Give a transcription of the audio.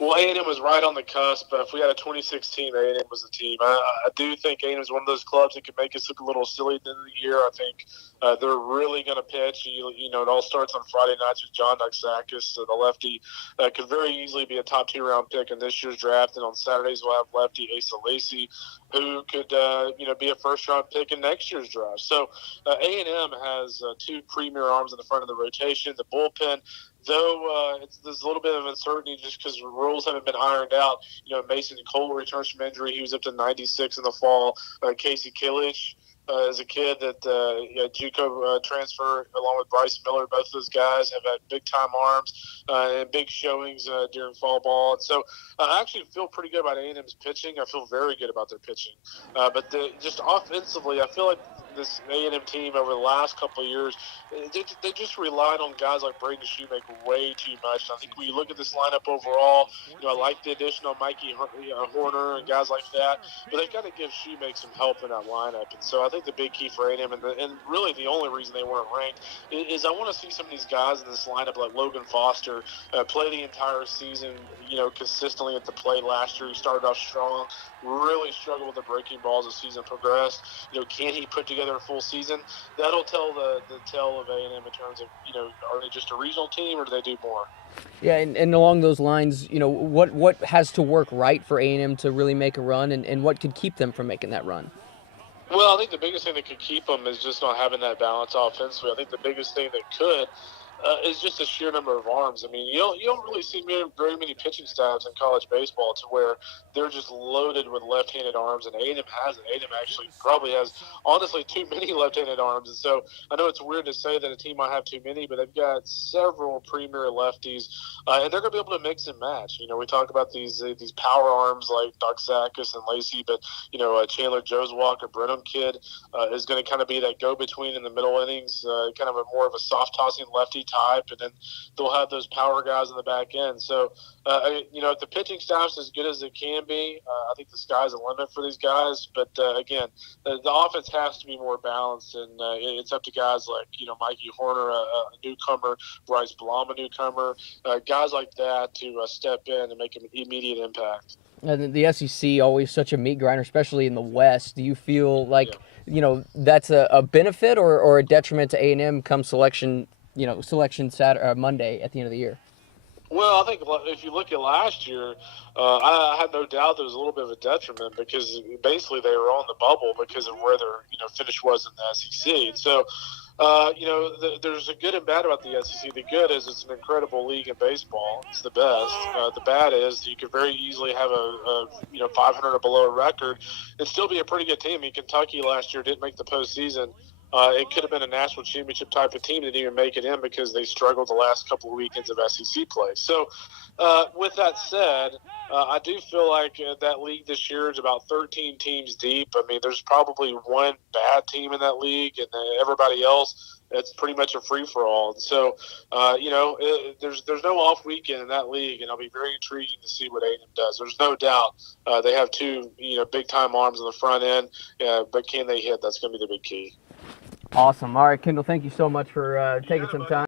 Well, A&M was right on the cusp. If we had a 2016, A&M was the team. I do think A&M is one of those clubs that could make us look a little silly at the end of the year. I think they're really going to pitch. It all starts on Friday nights with John Duxakis, so the lefty could very easily be a top 2 round pick in this year's draft. And on Saturdays we'll have lefty Asa Lacy, who could be a first round pick in next year's draft. So A&M has 2 premier arms in the front of the rotation. The bullpen, though there's a little bit of uncertainty just because the rules haven't been ironed out. Mason Cole returns from injury. He was up to 96 in the fall. Casey Killich is a kid that JUCO transfer along with Bryce Miller. Both of those guys have had big-time arms and big showings during fall ball. And so I actually feel pretty good about A&M's pitching. I feel very good about their pitching. But just offensively, I feel like this A&M team over the last couple of years, they just relied on guys like Braden Shoemaker way too much. And I think when you look at this lineup overall, I like the addition of Mikey Horner and guys like that, but they've got to give Shoemaker some help in that lineup. And so I think the big key for A&M, and really the only reason they weren't ranked, is I want to see some of these guys in this lineup like Logan Foster play the entire season, consistently at the plate last year. He started off strong, really struggled with the breaking balls as the season progressed. Can he put together a full season? That'll tell the tale of A&M in terms of, are they just a regional team or do they do more? Yeah, and along those lines, what has to work right for A&M to really make a run, and what could keep them from making that run? Well, I think the biggest thing that could keep them is just not having that balance offensively. I think the biggest thing that could is just the sheer number of arms. I mean, you don't really see very many pitching staffs in college baseball to where they're just loaded with left-handed arms, and A&M has it. A&M actually probably has, honestly, too many left-handed arms. And so I know it's weird to say that a team might have too many, but they've got several premier lefties, and they're going to be able to mix and match. We talk about these power arms like Doxakis and Lacey, but, Chandler Josewalk, a Brenham kid, is going to kind of be that go-between in the middle innings, kind of more of a soft-tossing lefty type, and then they'll have those power guys in the back end. So, if the pitching staff's as good as it can be, I think the sky's the limit for these guys. But again, the offense has to be more balanced, and it's up to guys like Mikey Horner, a newcomer, Bryce Blom, a newcomer, guys like that to step in and make an immediate impact. The SEC always such a meat grinder, especially in the West. Do you feel like that's a benefit or a detriment to A&M come selection Saturday, Monday at the end of the year? Well, I think if you look at last year, I had no doubt there was a little bit of a detriment because basically they were on the bubble because of where their finish was in the SEC. So, there's a good and bad about the SEC. The good is it's an incredible league in baseball. It's the best. The bad is you could very easily have a 500 or below record and still be a pretty good team. I mean, Kentucky last year didn't make the postseason. It could have been a national championship type of team that didn't even make it in because they struggled the last couple of weekends of SEC play. So, with that said, I do feel like that league this year is about 13 teams deep. I mean, there's probably one bad team in that league, and everybody else, it's pretty much a free-for-all. And so, there's no off weekend in that league, and it'll be very intriguing to see what A&M does. There's no doubt they have 2 big-time arms on the front end, but can they hit? That's going to be the big key. Awesome. All right, Kendall, thank you so much for taking some time.